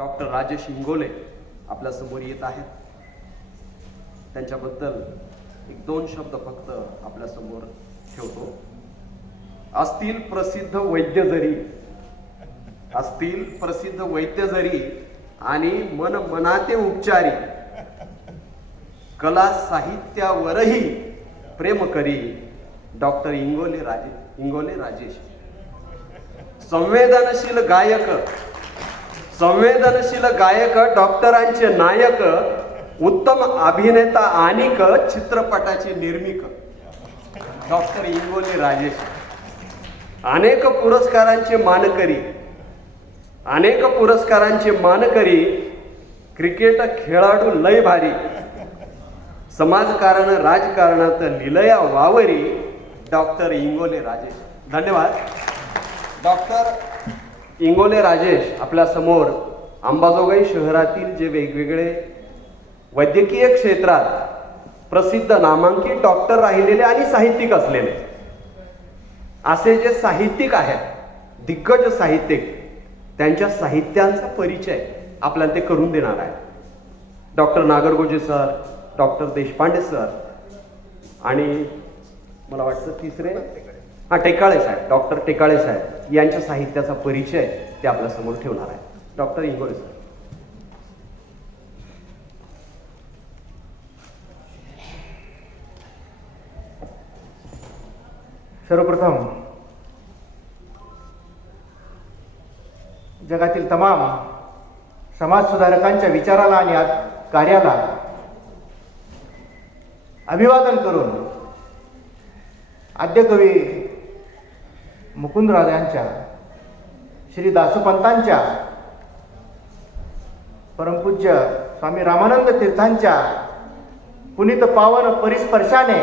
Doctor Rajesh Ingole आपल्या समोर येत आहेत. त्यांच्याबद्दल एक दोन शब्द फक्त आपल्या समोर ठेवतो. असतील प्रसिद्ध वैद्य जरी आणि मन मनाते उपचारी, कला साहित्यावरही प्रेम करी डॉक्टर इंगोले राजेश. संवेदनशील गायक, डॉक्टरांचे नायक, उत्तम अभिनेता आणि चित्रपटाचे निर्मिक डॉक्टर इंगोले राजेश. अनेक पुरस्कारांचे मानकरी, क्रिकेट खेळाडू लय भारी, समाजकारण राजकारणात लिलया वावरी डॉक्टर इंगोले राजेश. धन्यवाद. डॉक्टर इंगोले राजेश आपल्या समोर अंबाजोगाई शहरातील जे वेगवेगळे वैद्यकीय क्षेत्रात प्रसिद्ध नामांकित डॉक्टर राहिलेले आणि साहित्यिक असलेले असे जे साहित्यिक आहेत, दिग्गज साहित्यिक, त्यांच्या साहित्यांचा परिचय आपल्याला ते करून देणार आहे. Doctor Nagargoje sir, doctor Deshpande sir आणि मला वाटतं तिसरे टेकाळे साहेब, डॉक्टर टेकाळे साहेब यांच्या साहित्याचा परिचय ते आपल्या समोर ठेवणार आहे. Doctor Ingole sir. सर्वप्रथम जगातील तमाम समाजसुधारकांच्या विचाराला आणि कार्याला अभिवादन करून आद्यकवी मुकुंदराजांच्या, श्री दासोपंतांच्या, परमपूज्य स्वामी रामानंद तीर्थांच्या पुनीत पावन परिस्पर्शाने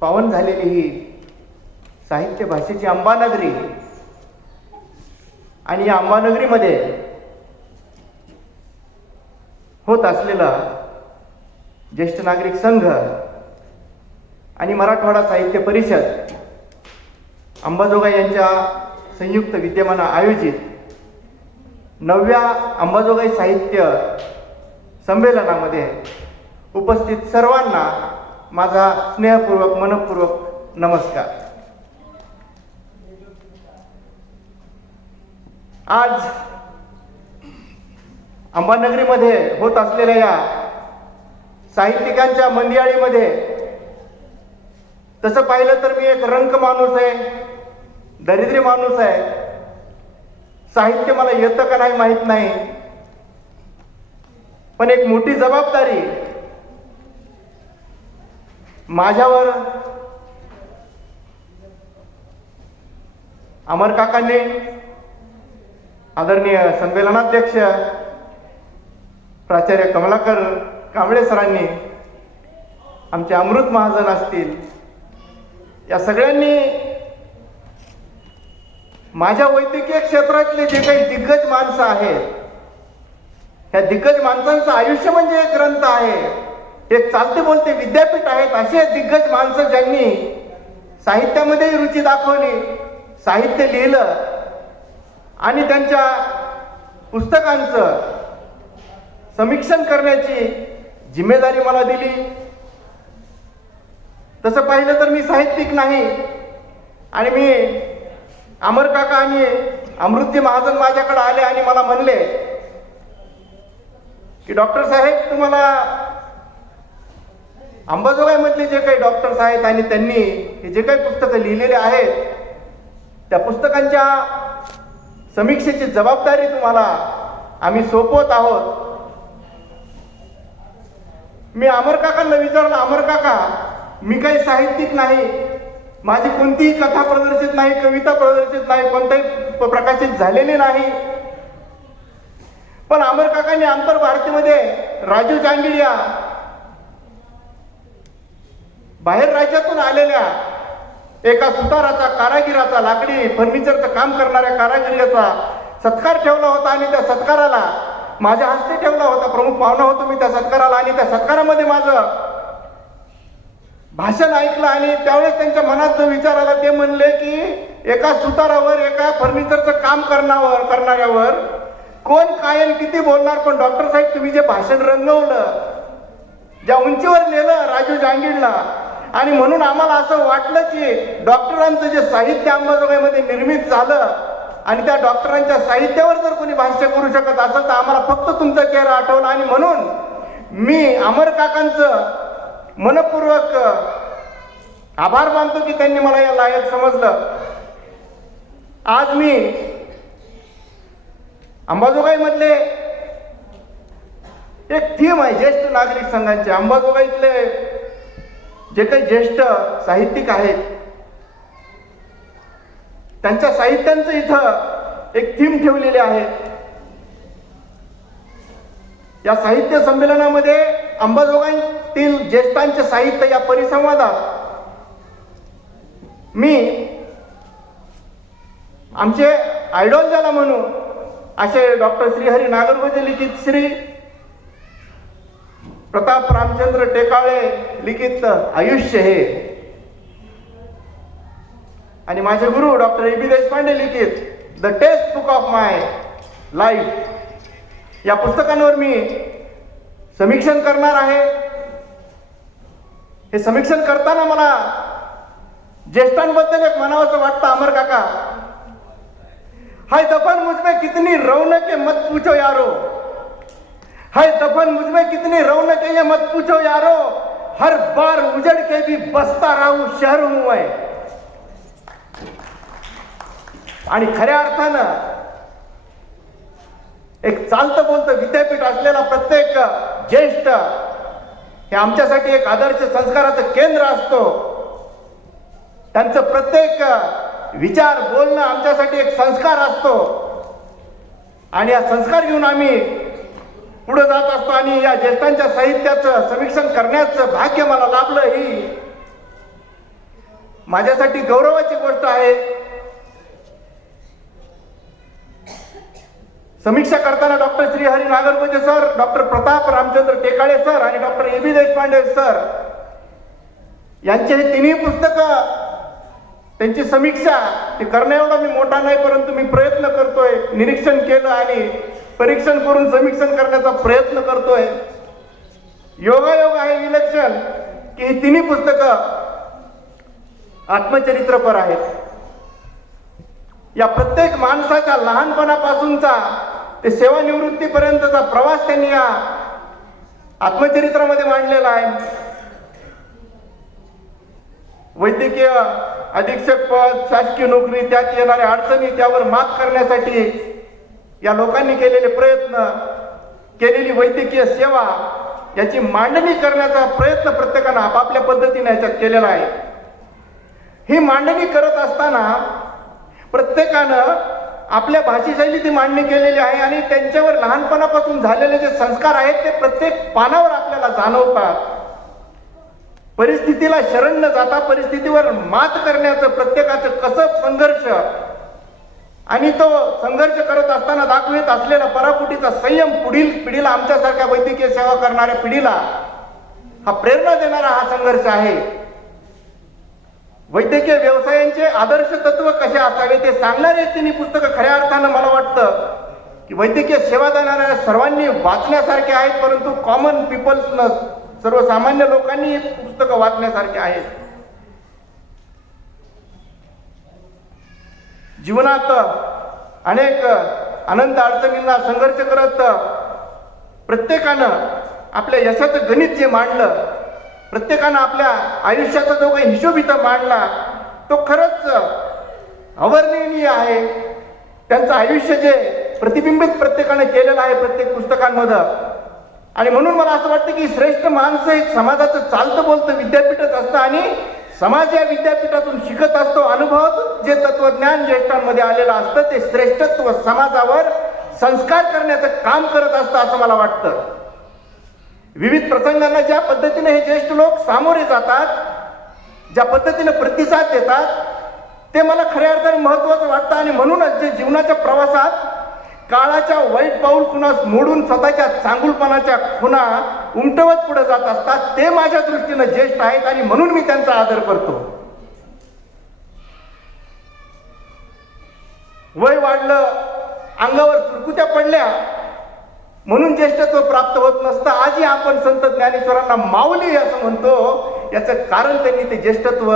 पावन झालेली ही साहित्य भाषेची अंबानगरी आणि या अंबानगरीमध्ये होत असलेला ज्येष्ठ नागरिक संघ आणि मराठवाडा साहित्य परिषद अंबाजोगाई यांच्या संयुक्त विद्यमाने आयोजित 9व्या अंबाजोगाई साहित्य संमेलनामध्ये उपस्थित सर्वांना माझा स्नेहपूर्वक मनपूर्वक नमस्कार. आज अंबानगरीमध्ये होत असलेल्या या साहित्यिकांच्या मंदियाळीमध्ये तसं पाहिलं तर मी एक रंक माणूस आहे, दरिद्री माणूस आहे. साहित्य मला येतं का नाही माहीत नाही, पण एक मोठी जबाबदारी माझ्यावर अमर काकांनी, आदरणीय संमेलनाध्यक्ष प्राचार्य कमलाकर कांबळे सरांनी, आमचे अमृत महाजन असतील, या सगळ्यांनी माझ्या वैद्यकीय क्षेत्रातले जे काही दिग्गज माणसं आहेत, ह्या दिग्गज माणसांचं आयुष्य म्हणजे एक ग्रंथ आहे, एक चालते बोलते विद्यापीठ आहेत. असे दिग्गज माणसं ज्यांनी साहित्यामध्येही रुची दाखवली, साहित्य लिहिलं आणि त्यांच्या पुस्तकांचं समीक्षण करण्याची जिम्मेदारी मला दिली. तसं पाहिलं तर मी साहित्यिक नाही आणि मी अमर काका आणि अमृतजी महाजन माझ्याकडे आले आणि मला म्हणले की डॉक्टर साहेब, तुम्हाला अंबाजोगाईमधले जे काही डॉक्टर्स आहेत आणि त्यांनी हे जे काही पुस्तकं लिहिलेले आहेत, त्या पुस्तकांच्या समीक्षेची जबाबदारी तुम्हाला आम्ही सोपवत आहोत. मी अमर काकांना विचारलं, अमर काका, मी काही साहित्यिक नाही, माझी कोणतीही कथा प्रदर्शित नाही, कविता प्रदर्शित नाही, कोणत्याही प्रकाशित झालेली नाही. पण अमर काकांनी आंतर भारतीमध्ये राजू जांगिडिया, बाहेर राज्यातून आलेल्या एका सुताराचा, कारागिराचा, लाकडी फर्निचरचं काम करणाऱ्या कारागिराचा सत्कार ठेवला होता आणि त्या सत्काराला माझ्या हस्ते ठेवला होता. प्रमुख पाहुणा होतो मी त्या सत्काराला आणि त्या सत्कारामध्ये माझं भाषण ऐकलं आणि त्यावेळेस त्यांच्या मनात जो विचार आला ते म्हणले की एका सुतारावर, एका फर्निचरचं काम करणाऱ्यावर कोण काय आणि किती बोलणार, पण डॉक्टर साहेब तुम्ही जे भाषण रंगवलं, ज्या उंचीवर नेलं राजू जहांगीरला, आणि म्हणून आम्हाला असं वाटलं की डॉक्टरांचं जे साहित्य अंबाजोगाईमध्ये निर्मित झालं आणि त्या डॉक्टरांच्या साहित्यावर जर कोणी भाष्य करू शकत असेल तर आम्हाला फक्त तुमचा चेहरा आठवला. आणि म्हणून मी अमर काकांचं मनपूर्वक आभार मानतो की त्यांनी मला या लायक समजलं. आज मी अंबाजोगाई मधले एक थीम आहे ज्येष्ठ नागरिक संघांचे. अंबाजोगाईतले जे काही ज्येष्ठ साहित्यिक आहेत त्यांच्या साहित्यांचं इथं एक थीम ठेवलेले आहे. या साहित्य संमेलनामध्ये अंबाजोगाईतील ज्येष्ठांचे साहित्य या परिसंवादात मी आमचे आयडॉल ज्याला म्हणू असे डॉक्टर श्रीहरी नागरगोजे लिखित श्री प्रताप रामचंद्र टेकाळे लिखित आयुष्य हे, आणि माझे गुरु डॉक्टर ए.बी. देशपांडे लिखित the text book of my life या पुस्तकांवर मी समीक्षण करणार आहे. हे समीक्षण करताना मला ज्येष्ठांबद्दल एक म्हणावंसं वाटतं. अमर काका, हाय दफन मुझमें कितनी रौनक है मत पूछो यारो, हाय दफन मुझमें कितनी रौनक है ये मत पूछो यारो, हर बार उजड़ के भी बसता रहूं शहर हूं मैं. आणि खऱ्या अर्थानं एक चालतं बोलतं विद्यापीठ असलेला प्रत्येक ज्येष्ठ हे आमच्यासाठी एक आदर्श संस्काराचं केंद्र असतो. त्यांचं प्रत्येक विचार बोलणं आमच्यासाठी एक संस्कार असतो आणि या संस्कार घेऊन आम्ही पुढे जात असतो. आणि या ज्येष्ठांच्या साहित्याचं समीक्षण करण्याचं भाग्य मला लाभलं ही माझ्यासाठी गौरवाची गोष्ट आहे. समीक्षा करताना doctor Shrihari Nagargoje sir, doctor Pratap Ramchandra Tekale sir आणि डॉक्टर ए.बी. देशपांडे सर यांचे हे तिन्ही पुस्तकं, त्यांची समीक्षा ते करण्या एवढा मी मोठा नाही, परंतु मी प्रयत्न करतोय. निरीक्षण केलं आणि परीक्षण करून समीक्षण करण्याचा प्रयत्न करतोय. योगायोग आहे विलक्षण की ही तिन्ही पुस्तकं आत्मचरित्रपर आहेत. या प्रत्येक माणसाच्या लहानपणापासूनचा ते सेवानिवृत्तीपर्यंतचा प्रवास त्यांनी या आत्मचरित्रामध्ये मांडलेला आहे. वैद्यकीय अधीक्षक पद, शासकीय नोकरी, त्यात येणाऱ्या अडचणी, त्यावर मात करण्यासाठी या लोकांनी केलेले प्रयत्न, केलेली वैद्यकीय सेवा याची मांडणी करण्याचा प्रयत्न प्रत्येकानं आपापल्या पद्धतीने याच्यात केलेला आहे. ही मांडणी करत असताना प्रत्येकानं आपल्या भाषेशैली ती मांडणी केलेली आहे आणि त्यांच्यावर लहानपणापासून झालेले जे संस्कार आहेत ते प्रत्येक पानावर आपल्याला जाणवतात. परिस्थितीला शरण न जाता परिस्थितीवर मात करण्याचं प्रत्येकाचं कसं संघर्ष आणि तो संघर्ष करत असताना दाखवित असलेला पराकुटीचा संयम पुढील पिढीला, आमच्यासारख्या वैद्यकीय सेवा करणाऱ्या पिढीला हा प्रेरणा देणारा हा संघर्ष आहे. वैद्यकीय व्यवसायांचे आदर्श तत्व कसे असावे ते सांगणारे तिन्ही पुस्तकं खऱ्या अर्थानं मला वाटतं की वैद्यकीय सेवा देणाऱ्या सर्वांनी वाचण्यासारखे आहेत, परंतु कॉमन पीपल्सनं, सर्वसामान्य लोकांनी ही पुस्तकं वाचण्यासारखी आहेत. जीवनात अनेक अनंत अडचणींना संघर्ष करत प्रत्येकानं आपल्या यशाचं गणित जे मांडलं, प्रत्येकानं आपल्या आयुष्याचा जो काही हिशोब इथं मांडला तो खरंच अवर्णनीय आहे. त्यांचं आयुष्य जे प्रतिबिंबित प्रत्येकानं केलेलं आहे प्रत्येक पुस्तकांमध्ये. आणि म्हणून मला असं वाटतं की श्रेष्ठ माणसं एक समाजाचं चालतं बोलतं विद्यापीठच असतं आणि समाज या विद्यापीठातून शिकत असतो. अनुभवातून जे तत्वज्ञान ज्येष्ठांमध्ये आलेलं असतं ते श्रेष्ठत्व समाजावर संस्कार करण्याचं काम करत असतं असं मला वाटतं. विविध प्रसंगांना ज्या पद्धतीने हे ज्येष्ठ लोक सामोरे जातात, ज्या पद्धतीने प्रतिसाद देतात ते मला खऱ्या अर्थाने महत्वाचं वाटतं. आणि म्हणूनच जे जीवनाच्या प्रवासात काळाच्या वाईट पाऊल खुणा मोडून स्वतःच्या चांगुलपणाच्या खुणा उमटवत पुढे जात असतात. ते माझ्या दृष्टीनं ज्येष्ठ आहेत आणि म्हणून मी त्यांचा आदर करतो. वय वाढलं, अंगावर सुरकुत्या पडल्या म्हणून ज्येष्ठत्व प्राप्त होत नसतं. आजही आपण संत ज्ञानेश्वरांना माऊली असं म्हणतो, याचं कारण त्यांनी ते ज्येष्ठत्व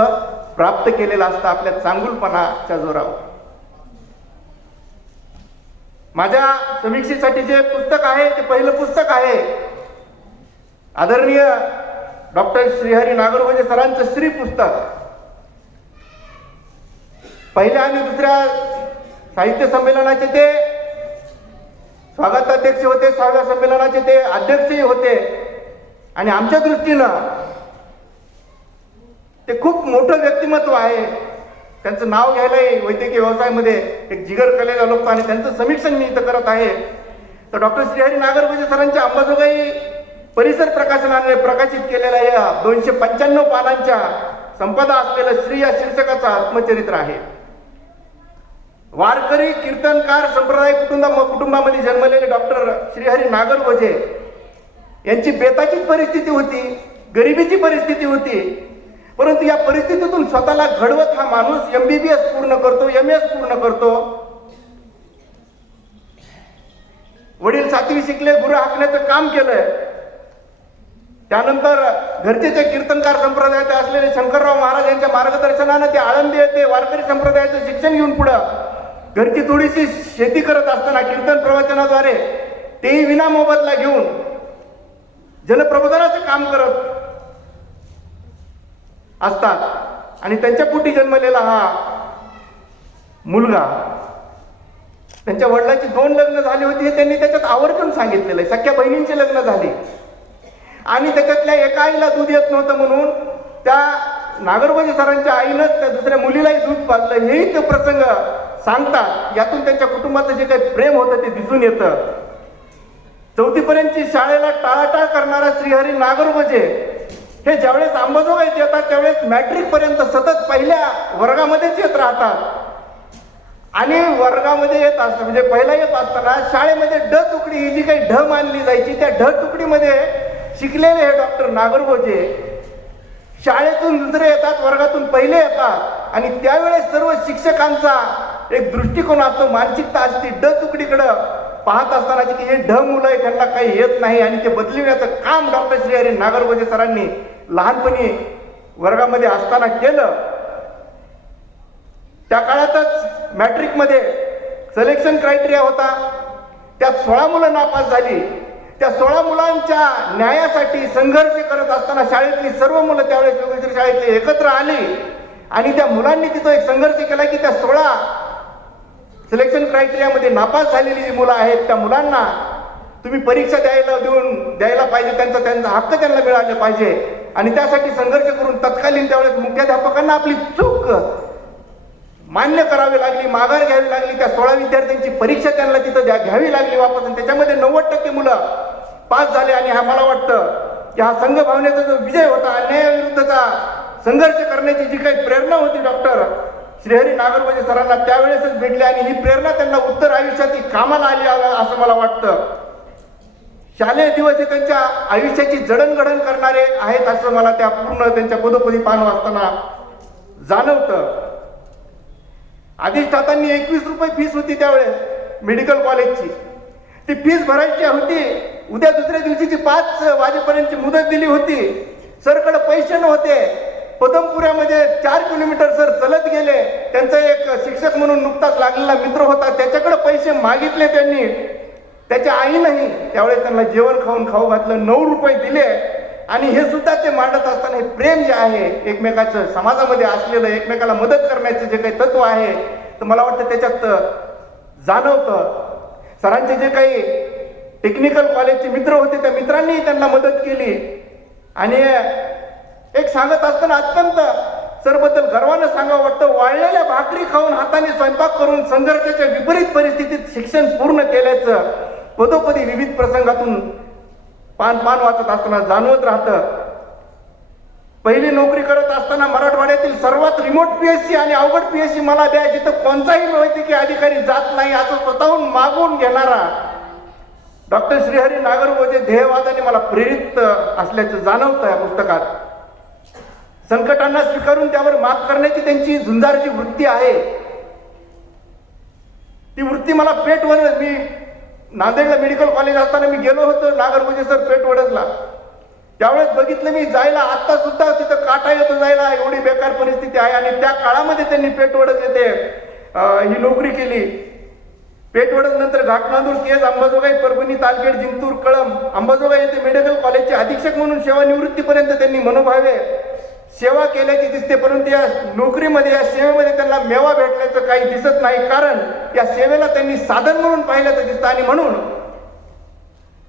प्राप्त केलेलं असतं आपल्या चांगुलपणाच्या जोरावर. माझ्या समीक्षेसाठी जे पुस्तक आहे ते पहिलं पुस्तक आहे आदरणीय डॉक्टर श्रीहरी नागरगोजे सरांचं श्री पुस्तक. पहिल्या आणि दुसऱ्या साहित्य संमेलनाचे ते स्वागताध्यक्ष होते, 6व्या संमेलनाचे ते अध्यक्षही होते आणि आमच्या दृष्टीनं ते खूप मोठं व्यक्तिमत्व आहे. त्यांचं नाव घ्यायलाही वैद्यकीय व्यवसायामध्ये एक जिगर केलेला लोक आणि त्यांचं समीक्षण मी इथं करत आहे. तर डॉक्टर श्रीहरी नागरगोजे सरांच्या अंबाजोगाई परिसर प्रकाशनाने प्रकाशित केलेल्या या 295 पानांच्या संपदा असलेलं श्री या शीर्षकाचं आत्मचरित्र आहे. वारकरी कीर्तनकार संप्रदाय कुटुंबामध्ये जन्मलेले डॉक्टर श्रीहरी नागरगोजे यांची बेताचीच परिस्थिती होती, गरिबीची परिस्थिती होती. परंतु या परिस्थितीतून स्वतःला घडवत हा माणूस MBBS पूर्ण करतो, MS पूर्ण करतो. वडील 7वी शिकले, गुरु हाकण्याचं काम केलंय. त्यानंतर घरचे जे कीर्तनकार संप्रदायाचे असलेले शंकरराव महाराज यांच्या मार्गदर्शनानं ते आळंदी येथे वारकरी संप्रदायाचं शिक्षण घेऊन पुढं घरची थोडीशी शेती करत असताना कीर्तन प्रवचनाद्वारे तेही विना मोबदला घेऊन जनप्रबोधनाचं काम करत असतात आणि त्यांच्या पोटी जन्मलेला हा मुलगा, त्यांच्या वडिलांची 2 लग्न झाली होती हे त्यांनी त्याच्यात आवर्जून सांगितलेलं आहे. सख्या बहिणींची लग्न झाली आणि त्याच्यातल्या एका आईला दूध येत नव्हतं म्हणून त्या नागरगोजे सरांच्या आईनं त्या दुसऱ्या मुलीलाही दूध पाजलं, हेही ते प्रसंग सांगतात. यातून त्यांच्या कुटुंबाचं जे काही प्रेम होतं ते दिसून येतं. 4थी पर्यंतची शाळेला टाळाटाळ करणारा श्रीहरी नागरगोजे हे ज्यावेळेस अंबाजोगाईत येतात त्यावेळेस मॅट्रिक पर्यंत सतत पहिल्या वर्गामध्येच येत राहतात आणि वर्गामध्ये येत असताना म्हणजे पहिला येत असताना शाळेमध्ये ड तुकडी ही जी काही ढ मानली जायची त्या ढ तुकडीमध्ये शिकलेले हे डॉक्टर नागरगोजे शाळेतून दुसरे येतात, वर्गातून पहिले येतात आणि त्यावेळेस सर्व शिक्षकांचा एक दृष्टिकोन असतो, मानसिकता असते ड तुकडीकडं पाहत असताना की हे ढ मुलं आहे त्यांना काही येत नाही आणि ते बदलविण्याचं काम डॉक्टर श्रीहरी नागरगोजे सरांनी लहानपणी वर्गामध्ये असताना केलं. त्या काळातच मॅट्रिकमध्ये सिलेक्शन क्रायटेरिया होता, त्यात 16 मुलं नापास झाली. त्या 16 मुलांच्या न्यायासाठी संघर्ष करत असताना शाळेतली सर्व मुलं त्यावेळेस योगेश्वर शाळेतली एकत्र आली आणि त्या मुलांनी तिथं एक संघर्ष केला की त्या 16 सिलेक्शन क्रायटेरियामध्ये नापास झालेली जी मुलं आहेत त्या मुलांना तुम्ही परीक्षा द्यायला पाहिजे, त्यांचा हक्क त्यांना मिळाले पाहिजे आणि त्यासाठी संघर्ष करून तत्कालीन त्यावेळेस मुख्याध्यापकांना आपली चूक मान्य करावी लागली, माघार घ्यावी लागली. त्या 16 विद्यार्थ्यांची परीक्षा त्यांना तिथं घ्यावी लागली वापस आणि त्याच्यामध्ये 90% मुलं पास झाले आणि मला वाटतं की हा संघ भावनेचा जो विजय होता, अन्यायाविरुद्धचा संघर्ष करण्याची जी काही प्रेरणा होती डॉक्टर श्रीहरी नागरगोजे सरांना त्यावेळेसच भेटली आणि ही प्रेरणा त्यांना उत्तर आयुष्यात कामाला आली असं मला वाटतं. शालेय दिवस हे त्यांच्या आयुष्याची जडणघडण करणारे आहेत असं मला त्या पूर्ण त्यांच्या पदोपदी पान वाचताना जाणवतं. अधिष्ठातांनी 21 रुपये फीस होती त्यावेळेस मेडिकल कॉलेजची, ती फीस भरायची होती. उद्या दुसऱ्या दिवशीची 5 वाजेपर्यंतची मुदत दिली होती. सरकडे पैसे नव्हते. पदमपुऱ्यामध्ये 4 किलोमीटर सर चलत गेले. त्यांचा एक शिक्षक म्हणून नुकताच लागलेला मित्र होता, त्याच्याकडे पैसे मागितले त्यांनी. त्याच्या आईनंही त्यावेळेस त्यांना जेवण खाऊ घातलं, 9 रुपये दिले आणि हे सुद्धा ते मांडत असताना हे प्रेम जे आहे एकमेकाचं समाजामध्ये असलेलं, एकमेकाला मदत करण्याचं जे काही तत्व आहे तर मला वाटतं त्याच्यात जाणवतं. सरांचे जे काही टेक्निकल कॉलेजचे मित्र होते त्या मित्रांनी त्यांना मदत केली आणि एक सांगत असताना अत्यंत सरबद्दल गर्वानं सांगावं वाटतं, वाळलेल्या भाकरी खाऊन हाताने स्वयंपाक करून संघर्षाच्या विपरीत परिस्थितीत शिक्षण पूर्ण केल्याचं पदोपदी विविध प्रसंगातून पान वाचत असताना जाणवत राहतं. पहिली नोकरी करत असताना मराठवाड्यातील सर्वात रिमोट PSC आणि अवघड PSC मला द्या, जिथं कोणताही वैद्यकीय अधिकारी जात नाही असं स्वतःहून मागून घेणारा डॉक्टर श्रीहरी नागरगोजे ध्येयवादाने मला प्रेरित असल्याचं जाणवतं या पुस्तकात. संकटांना स्वीकारून त्यावर मात करण्याची त्यांची झुंजारची वृत्ती आहे. ती वृत्ती मला पेठवडच, मी नांदेडला मेडिकल कॉलेज असताना मी गेलो होतो नागरगोजे सर पेठवडजला. त्यावेळेस बघितलं मी जायला, आता सुद्धा तिथं काटा येतो जायला, एवढी बेकार परिस्थिती आहे. आणि त्या काळामध्ये त्यांनी पेठवडज येथे ही नोकरी केली. पेठवडज नंतर घाटनांदूर, केज, अंबाजोगाई, परभणी, तालखेड, जिंतूर, कळंब, अंबाजोगाई येथे मेडिकल कॉलेजचे अधीक्षक म्हणून सेवानिवृत्तीपर्यंत त्यांनी मनोभावे सेवा केल्याची दिसते. परंतु या नोकरीमध्ये, या सेवेमध्ये त्यांना मेवा भेटल्याचं काही दिसत नाही. कारण या सेवेला त्यांनी साधन म्हणून पाहिल्याचं दिसतं. आणि म्हणून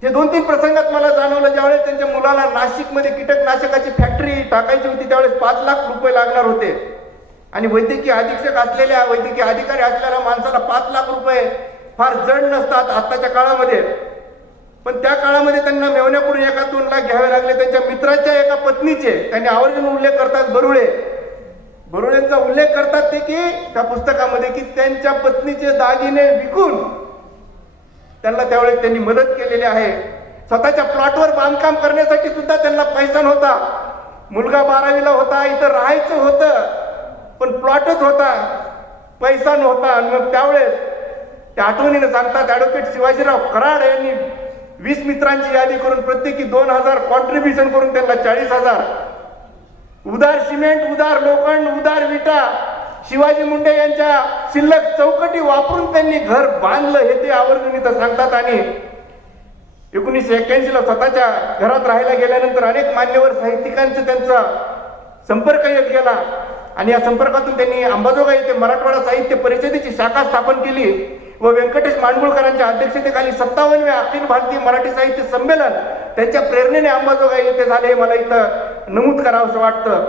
हे 2-3 प्रसंगात मला जाणवलं. ज्यावेळेस त्यांच्या मुलाला नाशिकमध्ये कीटकनाशकाची फॅक्टरी टाकायची होती त्यावेळेस 5 लाख रुपये लागणार होते. आणि वैद्यकीय अधीक्षक असलेल्या, वैद्यकीय अधिकारी असलेल्या माणसाला 5 लाख रुपये फार जड नसतात आत्ताच्या काळामध्ये. पण त्या काळामध्ये त्यांना मेवण्याकडून 1-2 लाख घ्यावे लागले. त्यांच्या मित्राच्या एका पत्नीचे त्यांनी आवर्जून उल्लेख करतात, बरुळेंचा उल्लेख करतात ते की त्या पुस्तकामध्ये, की त्यांच्या पत्नीचे दागिने विकून त्यांना त्यावेळेस त्यांनी मदत केलेली आहे. स्वतःच्या प्लॉटवर बांधकाम करण्यासाठी सुद्धा त्यांना पैसा नव्हता. मुलगा 12वीला होता, इथं राहायचं होतं पण प्लॉटच होता, पैसा नव्हता. आणि मग त्यावेळेस त्या आठवणीने सांगतात, ॲडव्होकेट शिवाजीराव कराड यांनी 20 मित्रांची यादी करून प्रत्येकी 2,000 कॉन्ट्रीब्युशन करून त्यांना 40,000, उदार सिमेंट, उदार लोखंड, उदार विटा, शिवाजी मुंडे यांच्या शिल्लक चौकटी वापरून त्यांनी घर बांधलं, हे ते आवर्जून इथं सांगतात. आणि 1981ला स्वतःच्या घरात राहायला गेल्यानंतर अनेक मान्यवर साहित्यिकांचा त्यांचा संपर्क येत गेला. आणि या संपर्कातून त्यांनी अंबाजोगाई येथे मराठवाडा साहित्य परिषदेची शाखा स्थापन केली व व्यंकटेश मांडगुळकरांच्या अध्यक्षतेखाली 57वे अखिल भारतीय मराठी साहित्य संमेलन त्यांच्या प्रेरणेने अंबाजोगाई येथे झाले, मला इथं नमूद करावंसं वाटतं.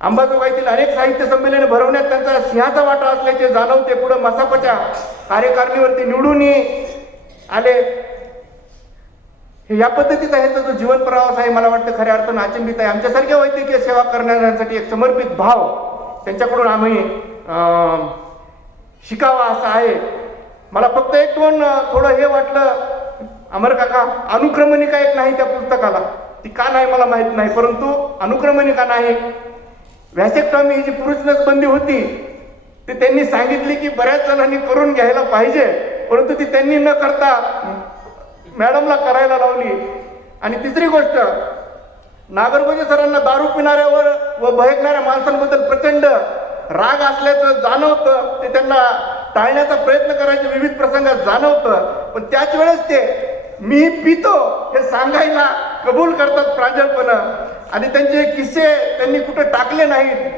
अंबाजोगाईतील अनेक साहित्य संमेलने भरवण्यात त्यांचा सिंहाचा वाटा असल्याचे जाणवते. पुढे मसापच्या कार्यकारिणीवरती निवडून आले. या पद्धतीचा ह्याचा जो जीवन प्रवास आहे मला वाटतं खऱ्या अर्थानं अचंबित आहे. आमच्यासारख्या वैद्यकीय सेवा करणाऱ्यांसाठी एक समर्पित भाव त्यांच्याकडून आम्ही शिकावा असा आहे. मला फक्त 1-2 थोडं हे वाटलं, अमर काका अनुक्रमणिका एक नाही त्या पुस्तकाला, ती का नाही मला माहित नाही, परंतु अनुक्रमणिका नाही. व्हॅसेक्टॉमी ही जी पुरुष नसबंदी होती ती त्यांनी सांगितली की बऱ्याच जणांनी करून घ्यायला पाहिजे, परंतु ती त्यांनी न करता मॅडमला करायला लावली. आणि तिसरी गोष्ट, नागरगोजे सरांना दारू पिणाऱ्यावर व बहकणाऱ्या माणसांबद्दल प्रचंड राग असल्याचं जाणवतं. ते त्यांना टाळण्याचा प्रयत्न करायचे विविध प्रसंगात जाणवतं. पण त्याच वेळेस ते मी पितो हे सांगायला कबूल करतात प्रांजळपणं. आणि त्यांचे किस्से त्यांनी कुठं टाकले नाहीत.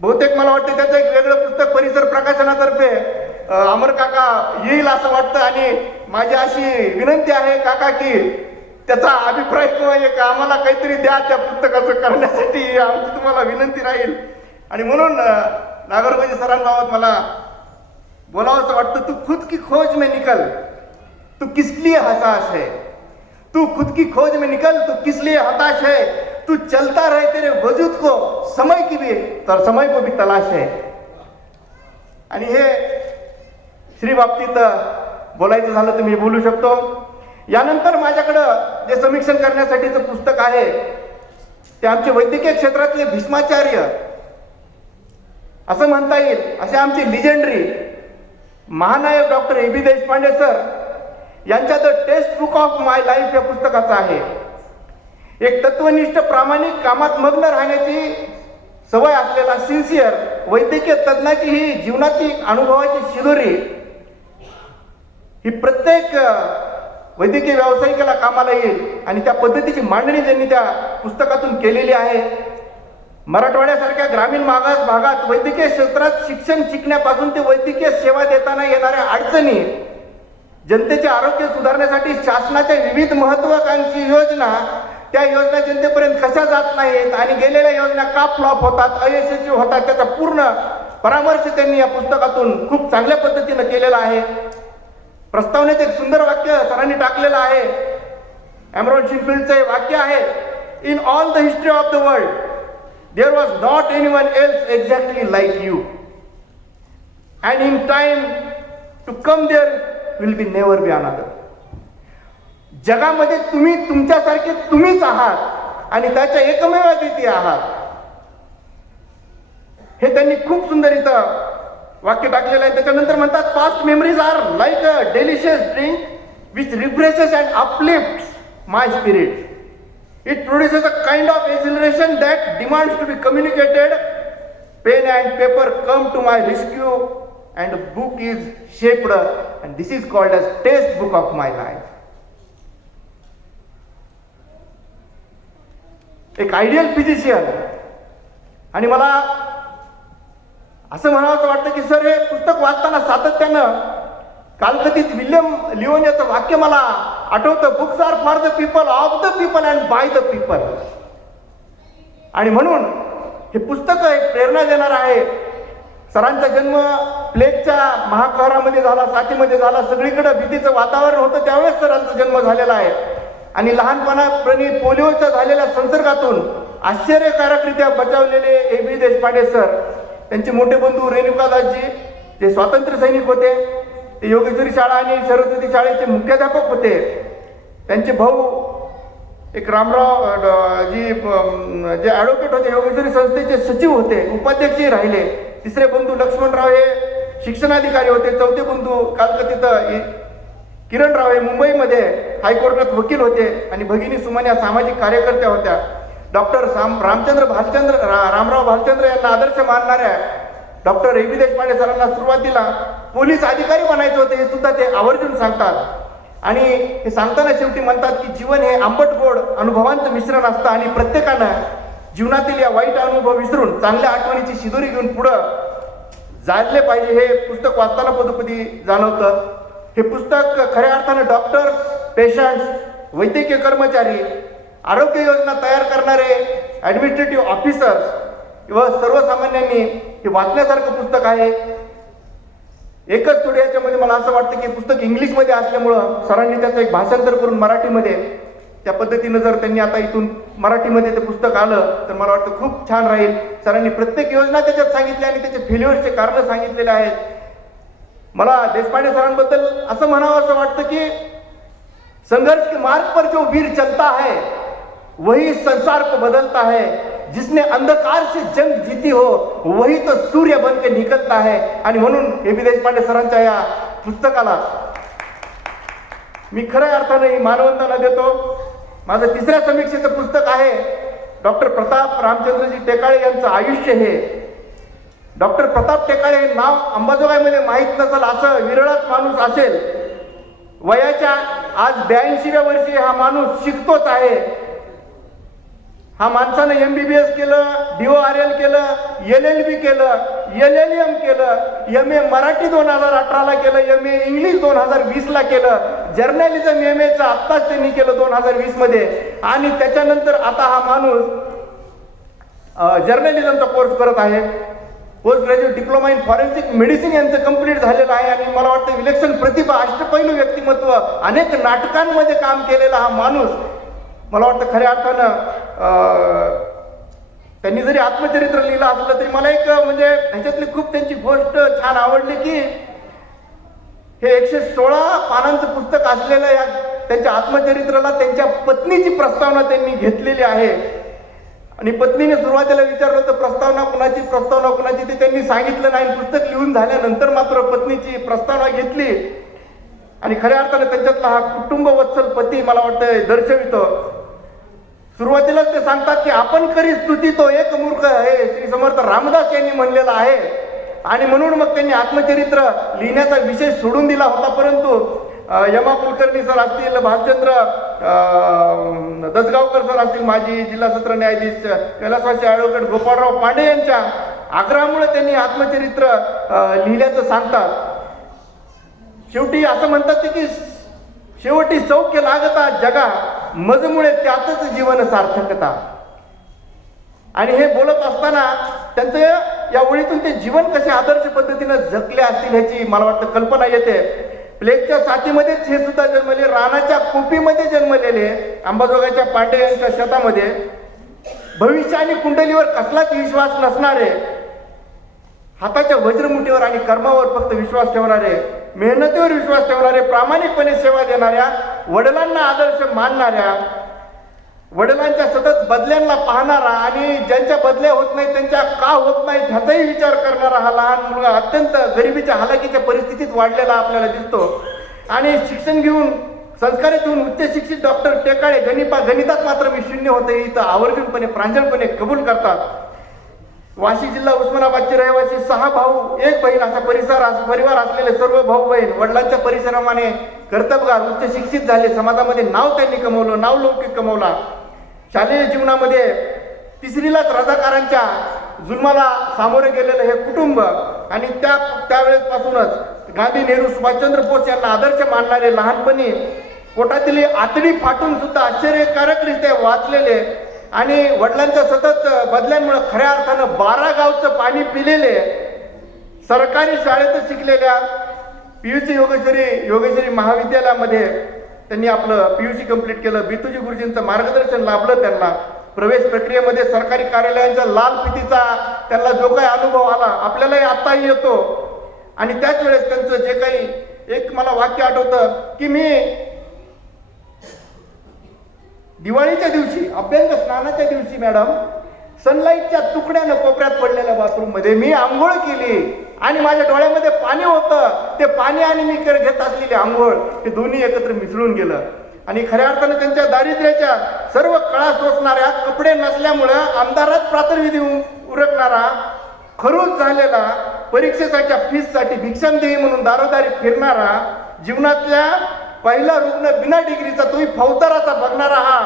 बहुतेक मला वाटतं त्याचं एक वेगळं पुस्तक परिसर प्रकाशनातर्फे अमर काका येईल असं वाटतं. आणि माझी अशी विनंती आहे काका की त्याचा अभिप्राय किंवा एक आम्हाला काहीतरी द्या त्या पुस्तकाचं करण्यासाठी, आमची तुम्हाला विनंती राहील. आणि म्हणून नागरगोजे सरांबाबत मला बोलावंसं वाटतं, तू खुद की खोज में निकल, तू किस लिए हताश है, तू खुद की खोज में निकल, तू किस लिए हताश है, तू चलता रहे, तेरे वजूद को समय की भी तर समय को भी तलाश है. आणि हे श्री बाबतीत बोलायचं झालं तर मी बोलू शकतो. यानंतर माझ्याकडं जे समीक्षण करण्यासाठीचं पुस्तक आहे ते आमचे वैद्यकीय क्षेत्रातले भीष्माचार्य असं म्हणता येईल, असे आमचे लिजेंडरी महानायक doctor A B Deshpande sir यांच्या the text book of my life या पुस्तकाचं आहे. एक तत्वनिष्ठ प्रामाणिक कामात मग्न राहण्याची सवय असलेला सिन्सिअर वैद्यकीय तज्ञाची ही जीवनाची अनुभवाची शिदोरी ही प्रत्येक वैद्यकीय व्यावसायिकाला कामाला येईल. आणि त्या पद्धतीची मांडणी त्यांनी त्या पुस्तकातून केलेली आहे. मराठवाड्यासारख्या ग्रामीण मागास भागात वैद्यकीय क्षेत्रात शिक्षण शिकण्यापासून ते वैद्यकीय सेवा देताना येणाऱ्या अडचणी, जनतेचे आरोग्य सुधारण्यासाठी शासनाच्या विविध महत्वाकांक्षी योजना, त्या योजना जनतेपर्यंत कशा जात नाहीत आणि गेलेल्या योजना का फ्लॉप होतात, अयशस्वी होतात, त्याचा पूर्ण परामर्श त्यांनी या पुस्तकातून खूप चांगल्या पद्धतीनं केलेला आहे. प्रस्तावनेत एक सुंदर वाक्य सरांनी टाकलेलं आहे. एमरॉन शिनफिल्डचे वाक्य आहे, in all the history of the world there was not anyone else exactly like you, and in time to come there will be never be another. जगामध्ये तुम्ही तुमच्यासारखे तुम्हीच आहात आणि त्याच्या एकमेव अद्वितीय आहात. हे त्यांनी खूप सुंदर इथं वाक्य टाकलेलं आहे. त्याच्यानंतर म्हणतात, past memories are like a delicious drink which refreshes and uplifts my spirit. It produces a kind of exhilaration that demands to be communicated. Pen and paper come to my rescue and a book is shaped and this is called as test book of my life. एक ideal physician. आणि मला असं म्हणावं वाटतं की sir, हे पुस्तक वाचताना सातत्यानं कालकथित विल्यम लिओन याचं वाक्य मला आठवतं, books are for the people, of the people and by the people. आणि म्हणून हे पुस्तक एक प्रेरणा देणार आहे. सरांचा जन्म प्लेगच्या महाकहरामध्ये झाला, साथीमध्ये झाला, सगळीकडे भीतीचं वातावरण होतं, त्यावेळेस सरांचा जन्म झालेला आहे. आणि लहानपणाप्रणी पोलिओच्या झालेल्या संसर्गातून आश्चर्यकारकरित्या बचावलेले A.B. देशपांडे सर, त्यांचे मोठे बंधू रेणुकादासजी, जे स्वातंत्र्य सैनिक होते, ते योगेश्वरी शाळा आणि सरस्वती शाळेचे मुख्याध्यापक होते. त्यांचे भाऊ एक रामराव जी जे ॲडव्होकेट होते, योगेश्वरी संस्थेचे सचिव होते, उपाध्यक्षही राहिले. तिसरे बंधू लक्ष्मणराव हे शिक्षणाधिकारी होते. चौथे बंधू कालकथित किरणराव हे मुंबईमध्ये हायकोर्टात वकील होते. आणि भगिनी सुमन या सामाजिक कार्यकर्त्या होत्या. डॉक्टर रामराव भालचंद्र यांना आदर्श मानणाऱ्या डॉक्टर A.B. देशपांडे सरांना सुरुवातीला पोलीस अधिकारी बनायचे होते, हे सुद्धा ते आवर्जून सांगतात. आणि हे सांगताना शेवटी म्हणतात की जीवन हे आंबट गोड अनुभवांचं मिश्रण असतं आणि प्रत्येकानं जीवनातील या वाईट अनुभव विसरून चांगल्या आठवणीची शिदोरी घेऊन पुढं जायला पाहिजे, हे पुस्तक वाचताना पदोपदी जाणवतं. हे पुस्तक खऱ्या अर्थानं डॉक्टर्स, पेशंट्स, वैद्यकीय कर्मचारी, आरोग्य योजना तयार करणारे ॲडमिनिस्ट्रेटिव्ह ऑफिसर्स व सर्वसामान्यांनी हे वाचण्यासारखं पुस्तक आहे. एकच थोडं याच्यामध्ये मला असं वाटतं की पुस्तक इंग्लिशमध्ये असल्यामुळं सरांनी त्याचं एक भाषांतर करून मराठीमध्ये, त्या पद्धतीनं जर त्यांनी आता इथून मराठीमध्ये ते पुस्तक आलं तर मला वाटतं खूप छान राहील. सरांनी प्रत्येक योजना त्याच्यात सांगितली आणि त्याचे फेल्युअर्सचे कारण सांगितलेले आहेत. मला देशपांडे सरांबद्दल असं म्हणावं असं वाटतं की संघर्ष के मार्ग पर जो वीर चलता है वही संसार को बदलता है. जिसने अंधकार से जंग जीती हो वही तो सूर्य बन के निकलता है. आणि म्हणून A.B. देशपांडे सरांच्या या पुस्तकाला मी खऱ्या अर्थाने ही मानवंदना देतो. माझं तिसऱ्या समीक्षेचं पुस्तक आहे डॉक्टर प्रताप रामचंद्रजी टेकाळे यांचं आयुष्य. हे डॉक्टर प्रताप टेकाळे हे नाव अंबाजोगाईमध्ये माहीत नसेल असं विरळच माणूस असेल. वयाच्या आज 82व्या वर्षी हा माणूस शिकतोच आहे. हा माणसानं MBBS केलं, DORL केलं, LLB केलं, LLM केलं, MA मराठी 2018ला केलं, MA इंग्लिश 2020ला केलं, जर्नलिझम MAचं आत्ताच त्यांनी केलं 2020 मध्ये. आणि त्याच्यानंतर आता हा माणूस जर्नलिझमचा कोर्स करत आहे. Post graduate diploma in forensic medicine यांचं कंप्लीट झालेलं आहे. आणि मला वाटतं विलक्षण प्रतिभा, अष्टपैलू व्यक्तिमत्व, अनेक नाटकांमध्ये काम केलेला हा माणूस, मला वाटतं खऱ्या अर्थानं त्यांनी जरी आत्मचरित्र लिहिलं असलं तरी मला एक म्हणजे ह्याच्यातली खूप त्यांची गोष्ट छान आवडली की हे 116 पानांचं पुस्तक असलेलं या त्यांच्या आत्मचरित्राला त्यांच्या पत्नीची प्रस्तावना त्यांनी घेतलेली आहे. आणि पत्नीने सुरुवातीला विचारलं होतं प्रस्तावना कुणाची ते त्यांनी सांगितलं नाही. पुस्तक लिहून झाल्यानंतर मात्र पत्नीची प्रस्तावना घेतली. आणि खऱ्या अर्थाने त्यांच्यातला हा कुटुंबवत्सल पती मला वाटतं दर्शवितो. सुरुवातीलाच ते सांगतात की आपण करी स्तुती तो एक मूर्ख, हे श्री समर्थ रामदास यांनी म्हणलेलं आहे. आणि म्हणून मग त्यांनी आत्मचरित्र लिहिण्याचा विषय सोडून दिला होता. परंतु यमा कुलकर्णी सर असतील, भालचंद्र दसगावकर सर असतील, माजी जिल्हा सत्र न्यायाधीश, कैलासवासी ॲडव्होकेट गोपाळराव पांडे यांच्या आग्रहामुळे त्यांनी आत्मचरित्र लिहिल्याचं सांगतात. शेवटी असं म्हणतात की शेवटी सौख्य लागता जगा मजमुळे त्यातच जीवन सार्थकता. आणि हे बोलत असताना त्यांचं या ओळीतून ते जीवन कसे आदर्श पद्धतीने जगले असतील ह्याची मला वाटतं कल्पना येते. प्लेगच्या साथीमध्येच हे सुद्धा जन्मले, रानाच्या कोपीमध्ये जन्मलेले, अंबाजोगाईच्या पांडे यांच्या शेतामध्ये, भविष्य आणि कुंडलीवर कसलाच विश्वास नसणारे, हाताच्या वज्रमुठीवर आणि कर्मावर फक्त विश्वास ठेवणारे, मेहनतीवर विश्वास ठेवणारे, प्रामाणिकपणे सेवा देणाऱ्या वडिलांना आदर्श मानणाऱ्या, वडिलांच्या सतत बदल्यांना पाहणारा आणि ज्यांच्या बदल्या होत नाही त्यांच्या का होत नाही ह्याचाही विचार करणारा हा लहान मुलगा अत्यंत गरिबीच्या हालाकीच्या परिस्थितीत वाढलेला आपल्याला दिसतो. आणि शिक्षण घेऊन संस्कारित होऊन उच्च शिक्षित डॉक्टर टेकाळे गणितात मात्र मी शून्य होते इथं आवर्जूनपणे प्रांजळपणे कबूल करतात. वाशी जिल्हा उस्मानाबादचे रहिवासी 6 भाऊ 1 बहीण असा परिवार असलेले सर्व भाऊ बहीण वडिलांच्या परिश्रमाने कर्तबगार उच्च शिक्षित झाले. समाजामध्ये नाव त्यांनी कमवलं, नावलौकिक कमवला. शालेय जीवनामध्ये 3रीलाच रजाकारांच्या जुलमाला सामोरे गेलेलं हे कुटुंब आणि त्यावेळेसपासूनच गांधी, नेहरू, सुभाषचंद्र बोस यांना आदर्श मानणारे, लहानपणी पोटातील आतडी फाटून सुद्धा आश्चर्यकारकरित्या वाचलेले आणि वडिलांच्या सतत बदल्यांमुळे खऱ्या अर्थानं 12 गावचं पाणी पिलेले, सरकारी शाळेत शिकलेल्या PUC योगेश्वरी महाविद्यालयामध्ये त्यांनी आपलं PUC कंप्लीट केलं. बितूजी गुरुजींचं मार्गदर्शन लाभलं त्यांना. प्रवेश प्रक्रियेमध्ये सरकारी कार्यालयांच्या लाल फितीचा त्यांना जो काही अनुभव आला आपल्यालाही आताही येतो. आणि त्याच वेळेस त्यांचं जे काही एक मला वाक्य आठवतं की मी दिवाळीच्या दिवशी अभ्यंग स्नानाच्या दिवशी मॅडम सनलाईटच्या तुकड्यानं कोपऱ्यात पडलेल्या बाथरूम मध्ये मी आंघोळ केली आणि माझ्या डोळ्यामध्ये पाणी होतं. ते पाणी आणि मी घेत असलेली आंघोळ हे दोन्ही एकत्र मिसळून गेलं. आणि खऱ्या अर्थानं त्यांच्या दारिद्र्याच्या सर्व कळा सोसणाऱ्या, कपडे नसल्यामुळं आमदारात प्रातर्विधी उरकणारा, खरूच झालेला, परीक्षेच्या फीससाठी भिक्षांदेही म्हणून दारोदारी फिरणारा, जीवनातल्या पहिला रुग्ण बिना डिग्रीचा तोही फौजदाराचा बघणारा हा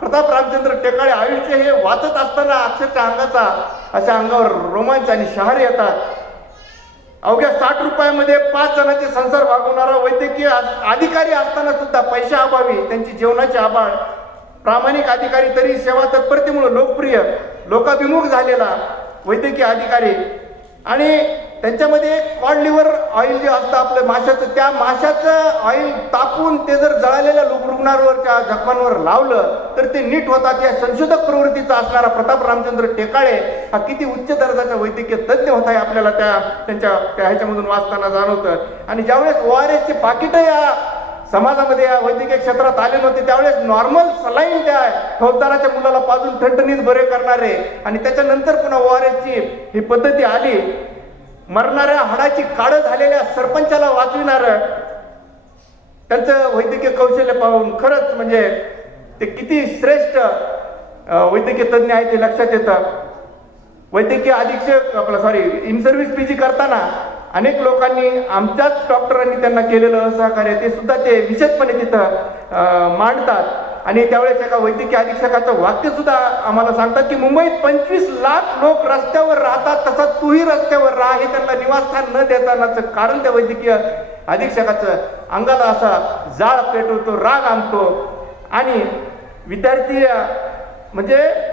प्रताप रामचंद्र टेकाळे आयुष्य हे वाचत असताना अक्षरशः अशा अंगावर रोमांच आणि शहारे येतात. अवघ्या 60 रुपयामध्ये 5 जणांचे संसार भागवणारा वैद्यकीय अधिकारी असताना सुद्धा पैशाअभावी त्यांची जेवणाची आबाळ, प्रामाणिक अधिकारी तरी सेवा तत्परतेमुळे लोकप्रिय, लोकाभिमुख झालेला वैद्यकीय अधिकारी. आणि त्यांच्यामध्ये कॉड लिव्हर ऑइल जे असतं आपलं माशाचं, त्या माशाचं ऑइल तापून ते जर जळालेल्या रुग्णांवरच्या जखमांवर लावलं तर ते नीट होतात. या संशोधक प्रवृत्तीचा असणारा प्रताप रामचंद्र टेकाळे हा किती उच्च दर्जाचा वैद्यकीय तज्ज्ञ होता हे आपल्याला त्यांच्या ह्याच्यामधून वाचताना जाणवतं. आणि ज्यावेळेस ORSचे पाकिटं या समाजामध्ये या वैद्यकीय क्षेत्रात आले नव्हते त्यावेळेस नॉर्मल सलाईन त्या फौजदाराच्या मुलाला पाजून ठणठणीत बरे करणारे आणि त्याच्यानंतर पुन्हा ORSची ही पद्धती आली. मरणाऱ्या हाडाची काळं झालेल्या सरपंचाला वाचविणारं त्यांचं वैद्यकीय कौशल्य पाहून खरंच म्हणजे ते किती श्रेष्ठ वैद्यकीय तज्ज्ञ आहे ते लक्षात येतं. वैद्यकीय अधीक्षक इन सर्व्हिस PG करताना अनेक लोकांनी आमच्याच डॉक्टरांनी त्यांना केलेलं असहकार्य ते सुद्धा ते विशदपणे तिथं मांडतात. आणि त्यावेळेस एका वैद्यकीय अधीक्षकाचं वाक्य सुद्धा आम्हाला सांगतात की मुंबईत 25 लाख लोक रस्त्यावर राहतात तसा तूही रस्त्यावर राहा, हे त्यांना निवासस्थान न देतानाचं कारण त्या वैद्यकीय अधीक्षकाचं अंगाला असा जाळ पेटवतो, राग आणतो. आणि विद्यार्थी म्हणजे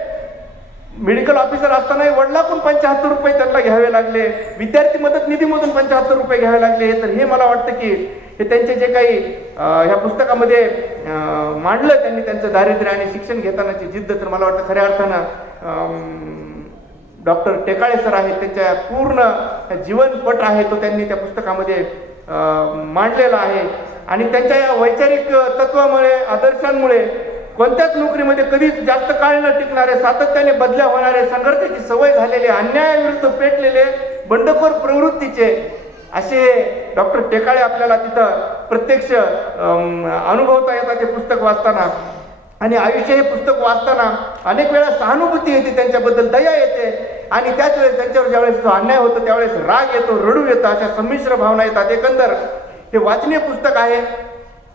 मेडिकल ऑफिसर असतानाही वडिलांकडून 75 रुपये त्यांना घ्यावे लागले, विद्यार्थी मदत निधीमधून 75 रुपये घ्यावे लागले. तर हे मला वाटतं की हे त्यांचे जे काही ह्या पुस्तकामध्ये मांडलं त्यांनी त्यांचं दारिद्र्य आणि शिक्षण घेतानाची जिद्द, तर मला वाटतं खऱ्या अर्थानं डॉक्टर टेकाळे सर आहेत त्यांच्या पूर्ण जीवनपट आहे तो त्यांनी त्या पुस्तकामध्ये मांडलेला आहे. आणि त्यांच्या या वैचारिक तत्वामुळे, आदर्शांमुळे कोणत्याच नोकरीमध्ये कधीच जास्त काळ न टिकणारे, सातत्याने बदल्या होणारे, संघर्षाची सवय झालेले, अन्यायाविरुद्ध पेटलेले, बंडखोर प्रवृत्तीचे असे डॉक्टर टेकाळे आपल्याला तिथं प्रत्यक्ष अनुभवता येतात हे पुस्तक वाचताना. आणि आयुष्य हे पुस्तक वाचताना अनेक वेळा सहानुभूती येते, त्यांच्याबद्दल दया येते आणि त्याच वेळेस त्यांच्यावर ज्यावेळेस नन्याय होतो त्यावेळेस राग येतो, रडू येतं, अशा संमिश्र भावना येतात. एकंदर हे वाचनीय पुस्तक आहे.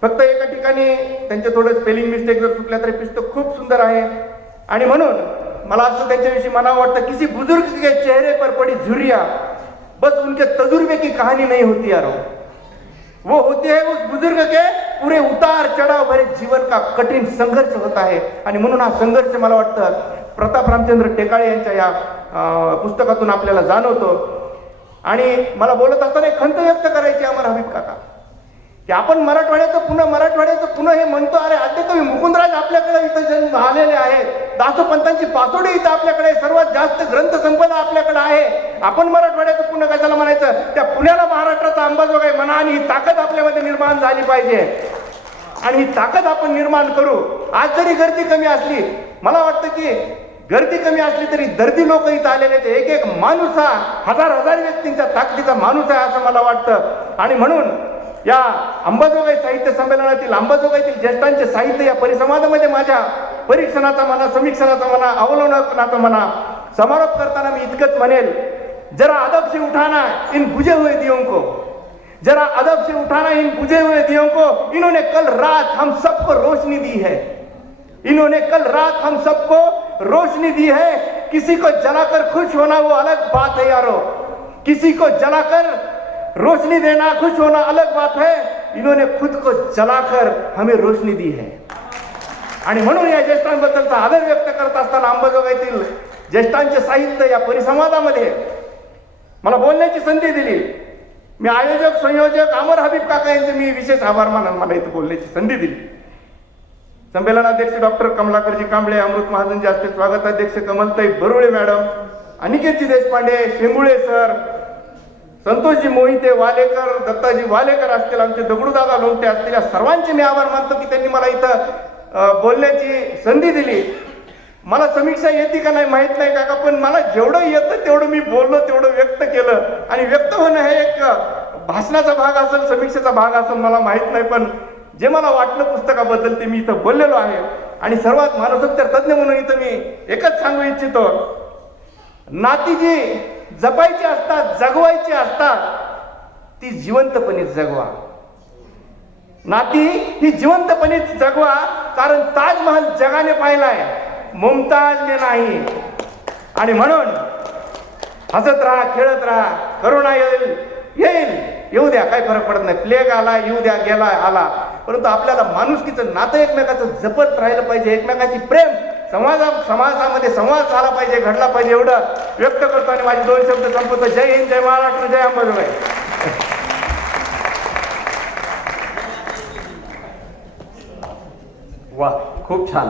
फक्त एका ठिकाणी त्यांचे थोडं स्पेलिंग मिस्टेक जर चुकल्या तरी पुस्तक खूप सुंदर आहे. आणि म्हणून मला असं त्यांच्याविषयी म्हणावं वाटतं, किसी बुजुर्ग के चेहरे पर पड़ी झुर्रियां बस उनके तजुर्बे की कहानी नहीं होती यारो, वो होती है उस बुजुर्ग के पूरे उतार चढ़ाव भरे जीवन का कठीण संघर्ष होता है. आणि म्हणून हा संघर्ष मला वाटतं प्रताप रामचंद्र टेकाळे यांच्या या पुस्तकातून आपल्याला जाणवतो. आणि मला बोलत असताना एक खंत व्यक्त करायची आम्हाला हबीब काका की आपण मराठवाड्याचं पुन्हा हे म्हणतो. अरे आद्यकवी मुकुंदराज आपल्याकडे इथं आलेले आहेत, दासोपंतांची पासोडी इथं आपल्याकडे, सर्वात जास्त ग्रंथसंपदा आपल्याकडे आहे. आपण मराठवाड्याचं पुन्हा कशाला म्हणायचं? त्या पुण्याला महाराष्ट्राचा अंबाजोगाई म्हणा आणि ही ताकद आपल्यामध्ये निर्माण झाली पाहिजे. आणि ही ताकद आपण निर्माण करू. आज जरी गर्दी कमी असली, मला वाटतं की गर्दी कमी असली तरी दर्दी लोक इथं आलेले ते एक एक माणूस हा हजार हजार व्यक्तींच्या ताकदीचा माणूस आहे असं मला वाटतं. आणि म्हणून या अंबाजोगाई साहित्य संमेलनातील अंबाजोगाईतील ज्येष्ठांचे साहित्य या परिसंवादामध्ये माझ्या परीक्षणाचा म्हणा, समीक्षणाचा म्हणा, अवलोकनाचा म्हणा, समारोप करताना मी इतकंच म्हणेल, जरा अदब से उठाना इन बुझे हुए दियों को, जरा अदब से उठाना इन बुझे हुए दियों को. इन्होंने कल रात हम सबको रोशनी दी है, इन्होंने कल रात हम सबको रोशनी दी है. किसी को जलाकर खुश होना वो अलग बात है यारो, किसी को जलाकर रोशनी देना, खुश होना अलग बात है. इन्होंने खुद को जलाकर हमें रोशनी दी है. आणि म्हणून या ज्येष्ठांबद्दलचा आदर व्यक्त करत असताना अंबाजोगाईतील ज्येष्ठांचे साहित्य या परिसंवादामध्ये मला बोलण्याची संधी दिली. मी आयोजक संयोजक अमर हबीब काका यांचे मी विशेष आभार मानून मला इथे बोलण्याची संधी दिली. संमेलनाध्यक्ष डॉक्टर कमलाकरजी कांबळे, अमृत महाजनजी असतील, स्वागताध्यक्ष कमलताई बरुळे मॅडम, अनिकेतजी देशपांडे, शेंबुळे सर, संतोषजी मोहिते, वालेकर, दत्ताजी वालेकर असतील, आमचे दगडूदादा लोमटे असतील, या सर्वांचे मी आभार मानतो की त्यांनी मला इथं बोलण्याची संधी दिली. मला समीक्षा येते का नाही माहित नाही काका, पण मला जेवढं येतं तेवढं मी बोललो, तेवढं व्यक्त केलं. आणि व्यक्त होणं हे एक भाषणाचा भाग असेल, समीक्षेचा भाग असेल मला माहित नाही, पण जे मला वाटलं पुस्तकाबद्दल ते मी इथं बोललेलो आहे. आणि सर्वात मानसोपचार तज्ज्ञ म्हणून इथं मी एकच सांगू इच्छितो, नाती जी जपायची असतात, जगवायची असतात, ती जिवंतपणे जगवा. नाती ही जिवंतपणे जगवा, कारण ताजमहल जगाने पाहिलाय, मुमताजने नाही. आणि म्हणून हसत राहा, खेळत राहा. करोना येईल येऊ द्या, काही फरक पडत नाही. प्लेग आला, येऊ द्या, गेला आला, परंतु आपल्याला माणुसकीचं नातं एकमेकाचं जपत राहिलं पाहिजे. एकमेकाची प्रेम समाजामध्ये संवाद झाला पाहिजे, घडला पाहिजे, एवढं व्यक्त करतो आणि माझे 2 शब्द संपवतो. जय हिंद, जय महाराष्ट्र, जय अंबाजोगाई. वा, खूप छान.